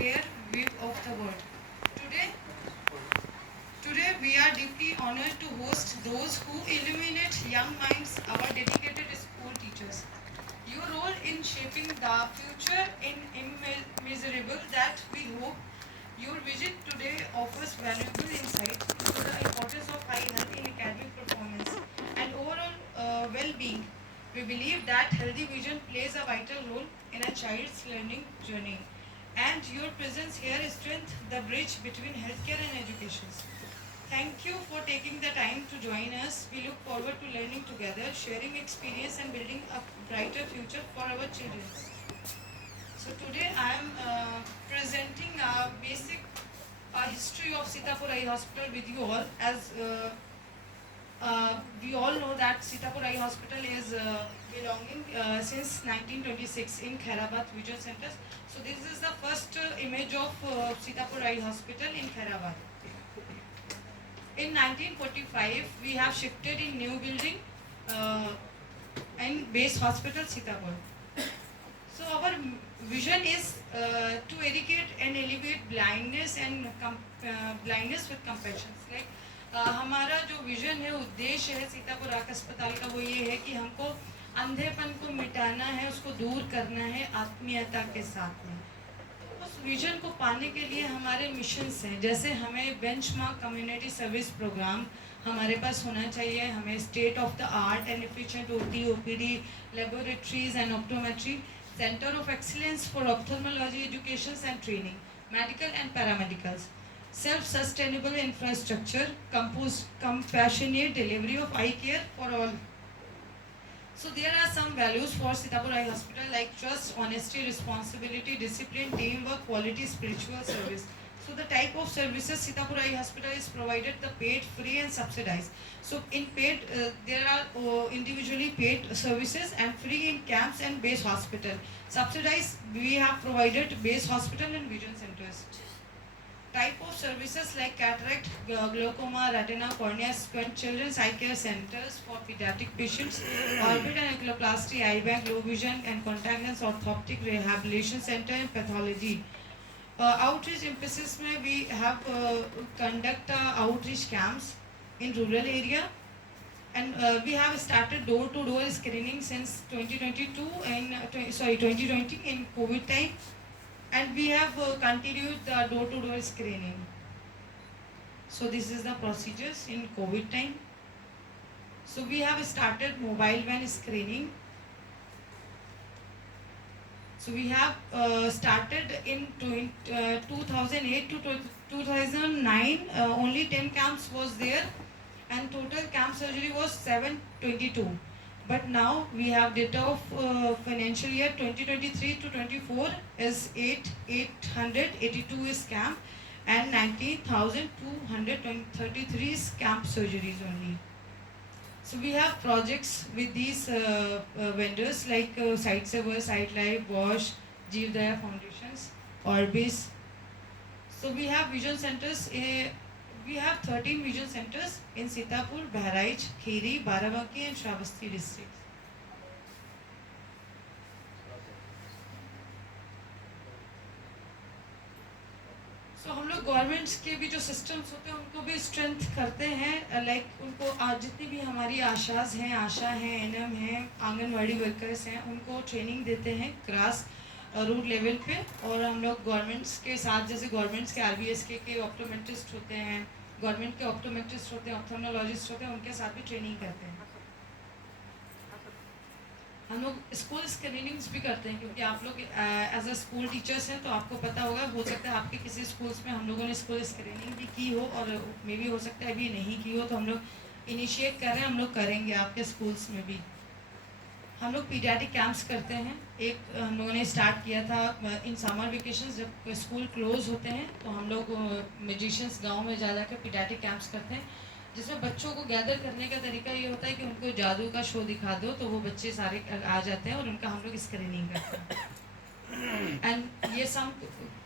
fair view of the world. Today, today we are deeply honored to host those who illuminate young minds, our dedicated school teachers. Your role in shaping the future is immeasurable that we hope your visit today offers valuable insight into the importance of eye health in academic performance and overall well-being. We believe that healthy vision plays a vital role in a child's learning journey, and your presence here strengthens the bridge between healthcare and education. Thank you for taking the time to join us. We look forward to learning together, sharing experience, and building a brighter future for our children. So today I am presenting a basic history of Sitapur Eye Hospital with you all. As we all know that Sitapur Eye Hospital is belonging since 1926 in Khairabad Vision Centers. So this is the first image of Sitapur Eye Hospital in Khairabad. In 1945, we have shifted in new building and base hospital Sitapur. So our vision is to eradicate and alleviate blindness and blindness with compassion. Like हमारा जो vision है, उद्देश्य है सीतापुर आँख अस्पताल का, वो ये है कि हमको अंधेपन को मिटाना है, उसको दूर करना है आत्मीयता के साथ में। उस विजन को पाने के लिए हमारे मिशंस हैं, जैसे हमें बेंचमार्क कम्युनिटी सर्विस प्रोग्राम हमारे पास होना चाहिए, हमें state of the art and efficient OT OPD laboratories and optometry, centre of excellence for ophthalmology education and training, medical and paramedicals, self-sustainable infrastructure, compassionate delivery of eye care for all. So there are some values for Sitapur Eye Hospital like trust, honesty, responsibility, discipline, teamwork, quality, spiritual service. So the type of services Sitapur Eye Hospital is provided, the paid, free and subsidized. So in paid, there are individually paid services and free in camps and base hospital. Subsidized, we have provided base hospital and vision centers. Type of services like cataract, glaucoma, retina, cornea, squint, children's eye care centers for pediatric patients, orbit and oculoplasty, eye bag, low vision and contact lens, orthoptic rehabilitation center and pathology. Outreach emphasis में we have conduct outreach camps in rural area, and we have started door-to-door screening since 2022 and 2020 in COVID time. And we have continued the door-to-door screening. So this is the procedures in COVID time. So we have started mobile van screening. So we have started in 2008 to 2009. Only 10 camps was there, and total camp surgery was 722. But now we have data of financial year 2023 to 24 is 882 is camp and 19,233 is camp surgeries only. So we have projects with these vendors like Sightsaver, Sightlife, Bosch, Jeevdaya Foundations, Orbis. So we have vision centers. We have 13 vision centers in Sitapur, Bahraich, Kheri, Barabanki and Shravasti districts. So हम लोग governments के भी जो systems होते हैं उनको भी strength करते हैं, लाइक उनको जितनी भी हमारी आशाज हैं, आशा हैं, एनएम हैं, आंगनवाड़ी वर्कर्स हैं, उनको ट्रेनिंग देते हैं ग्रास रूट लेवल पे। और हम लोग गवर्नमेंट्स के साथ, जैसे गवर्नमेंट्स के आरबीएस के ऑप्टोमेट्रिस्ट होते हैं, गवर्नमेंट के ऑप्टोमेट्रिस्ट होते हैं, ऑप्थेल्मोलॉजिस्ट होते हैं, उनके साथ भी ट्रेनिंग करते हैं। हम लोग स्कूल स्क्रीनिंग्स भी करते हैं, क्योंकि आप लोग एज अ स्कूल टीचर्स हैं, तो आपको पता होगा, हो सकता है आपके किसी स्कूल्स में हम लोगों ने स्कूल स्क्रीनिंग भी की हो और मे भी हो सकता है अभी नहीं की हो, तो हम लोग इनिशिएट कर रहे हैं, हम लोग करेंगे आपके स्कूल्स में भी। हम लोग पीडियाट्रिक कैंप्स करते हैं। एक हम लोगों ने स्टार्ट किया था इन समर वेकेशंस, जब स्कूल क्लोज होते हैं तो हम लोग म्यूजिशियंस गांव में जा कर पीडियाट्रिक कैंप्स करते हैं, जिसमें बच्चों को गैदर करने का तरीका ये होता है कि उनको जादू का शो दिखा दो तो वो बच्चे सारे आ जाते हैं और उनका हम लोग स्क्रीनिंग करते हैं। एंड ये सब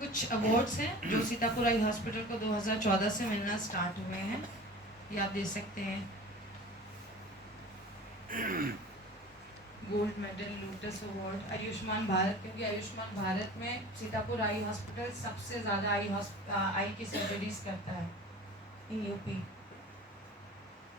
कुछ अवार्ड्स हैं जो सीतापुर आई हॉस्पिटल को 2014 से मिलना स्टार्ट हुए हैं, ये आप देख सकते हैं। Gold medal lotus award Ayushman Bharat, क्योंकि आयुष्मान भारत में सीतापुर आई हॉस्पिटल सबसे ज़्यादा आई की सर्जरीज करता है इन यूपी।